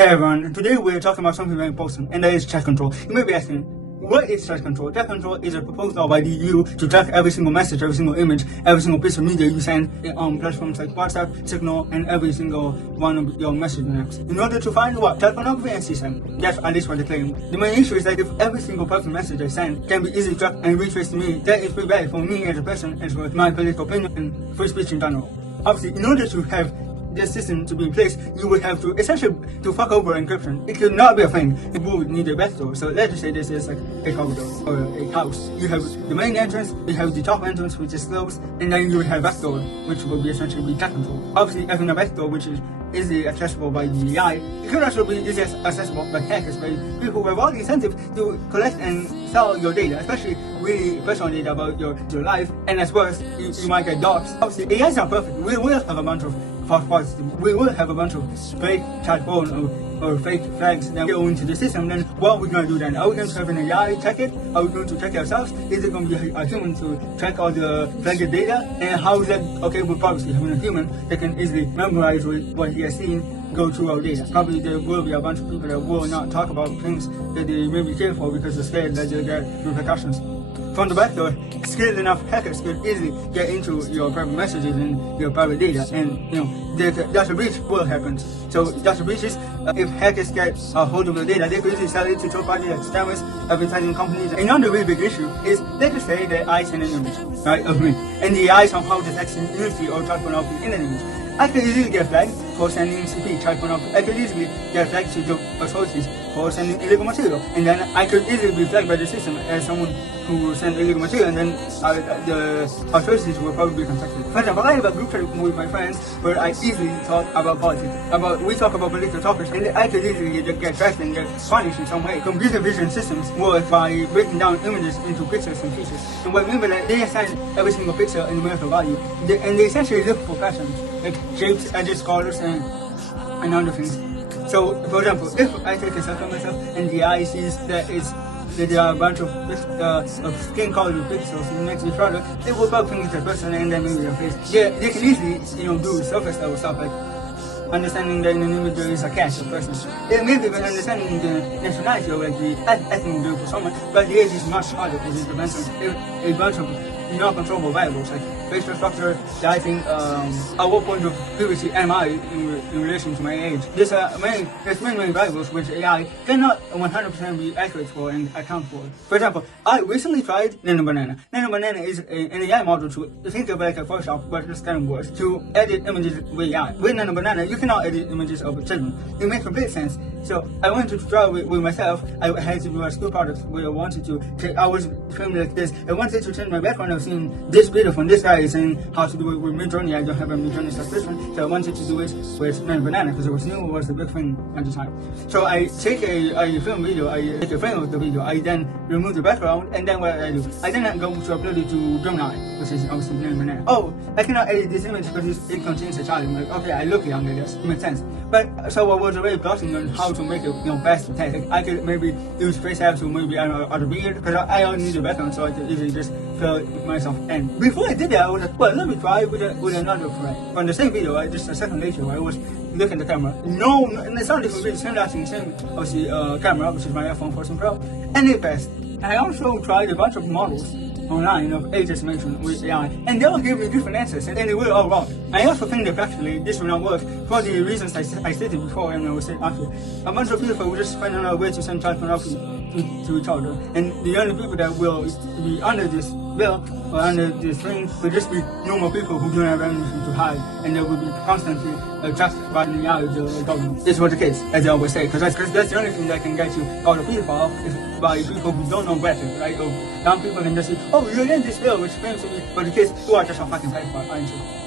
Hey everyone, today we're talking about something very important, and that is chat control. You may be asking, what is chat control? Chat control is a proposed law by the EU to track every single message, every single image, every single piece of media you send on platforms like WhatsApp, Signal, and every single one of your messaging apps. In order to find what? Child pornography and CSAM. That's at least what they claim. The main issue is that if every single person's message I send can be easily tracked and retraced to me, that is pretty bad for me as a person, as well as my political opinion and free speech in general. Obviously, in order to have this system to be in place, you would have to essentially to fuck over encryption. It could not be a thing. It would need a backdoor. So let's just say this is like a corridor or a house. You have the main entrance, you have the top entrance which is closed, and then you have backdoor, which will be essentially chat control. Obviously, having a backdoor which is easily accessible by the AI, it could also be easily accessible by hackers, by people who have all the incentive to collect and sell your data, especially really personal data about your life, and as well as you might get doxxed. Obviously, AI is not perfect. We will have a bunch of false positives. We will have a bunch of fake chat phone or fake flags that go into the system. Then what are we going to do then? Are we going to have an AI check it? Are we going to check it ourselves? Is it going to be a human to check all the flagged data? And how is that okay with privacy? Having a human that can easily memorize what he has seen go through our data. Probably there will be a bunch of people that will not talk about things that they may be careful because they're scared that they'll get repercussions. From the backdoor, skilled enough hackers could easily get into your private messages and your private data, and data breach will happen. So data breaches, if hackers get a hold of the data, they could easily sell it to third-party scammers, advertising companies. Another really big issue is, let's just say that I send an image, right, of me, and the AI somehow detects nudity or child pornography in an image. I could easily get flagged for sending CP, child pornography. I could easily get flagged to job authorities for sending illegal material, and then I could easily be flagged by the system as someone who sent illegal material, and then the authorities will probably be contacted. For example, I have a group chat with my friends where I easily talk about politics. We talk about political topics, and I could easily get tracked and get punished in some way. Computer vision systems work by breaking down images into pictures and features. And what I mean by that, they assign every single pixel a numerical value, and they essentially look for patterns, like shapes, edges, colors, and other things. So, for example, if I take a selfie of myself and the eye sees that there are a bunch of skin color pixels next to each other, they will probably think it's a person and then maybe their face. Yeah, they can easily, do surface level stuff like understanding that in an image there is a cat, a person. It may be even understanding the nationality or like the ethnic group of someone, but the age is much harder because it depends on a bunch of non-controllable variables like facial structure, lighting, at what point of puberty am I in relation to my age. There's many variables which AI cannot 100% be accurate for and account for. For example, I recently tried Nano Banana. Nano Banana is an AI model to think of like a Photoshop, but it's kind of worse, to edit images with AI. With Nano Banana, you cannot edit images of children. It makes complete sense. So I wanted to try with myself. I had to do a school project where I was filming like this. I wanted to change my background. I was seeing this video from this guy saying how to do it with Midjourney. I don't have a Midjourney subscription, so I wanted to do it with Nano Banana because it was new, it was a big thing at the time. So I take a film video, I take a frame of the video, I then remove the background, and then what I do? I then go to upload it to Gemini, which is obviously Nano Banana. Oh, I cannot edit this image because it contains a child. I'm like, okay, I look young, I guess. It makes sense. But so I was already plotting on how to make it, best to take. I could maybe use face apps or maybe other weird because I only need a background, so I could easily just fill myself in. Before I did that, I was like, well, let me try with another friend. On the same video, just a second later, I was looking at the camera. No, and it's not different video, same lighting, same obviously camera, which is my iPhone 14 Pro, and it passed. I also tried a bunch of models online of age estimation with AI, and they all give me different answers, and they were all wrong. I also think that actually this will not work for the reasons I stated before, and I will say after. A bunch of people will just find another way to send child pornography to each other, and the only people that will be under this bill or under this thing will just be normal people who don't have anything to hide, and they will be constantly tracked by the AI of the government. This was the case, as I always say, because that's the only thing that can get you out of pedophile is by people who don't know better, right? Or young people can just say, oh, you're in this bill, which claims to be, but the kids who are just a fucking pedophile, aren't you?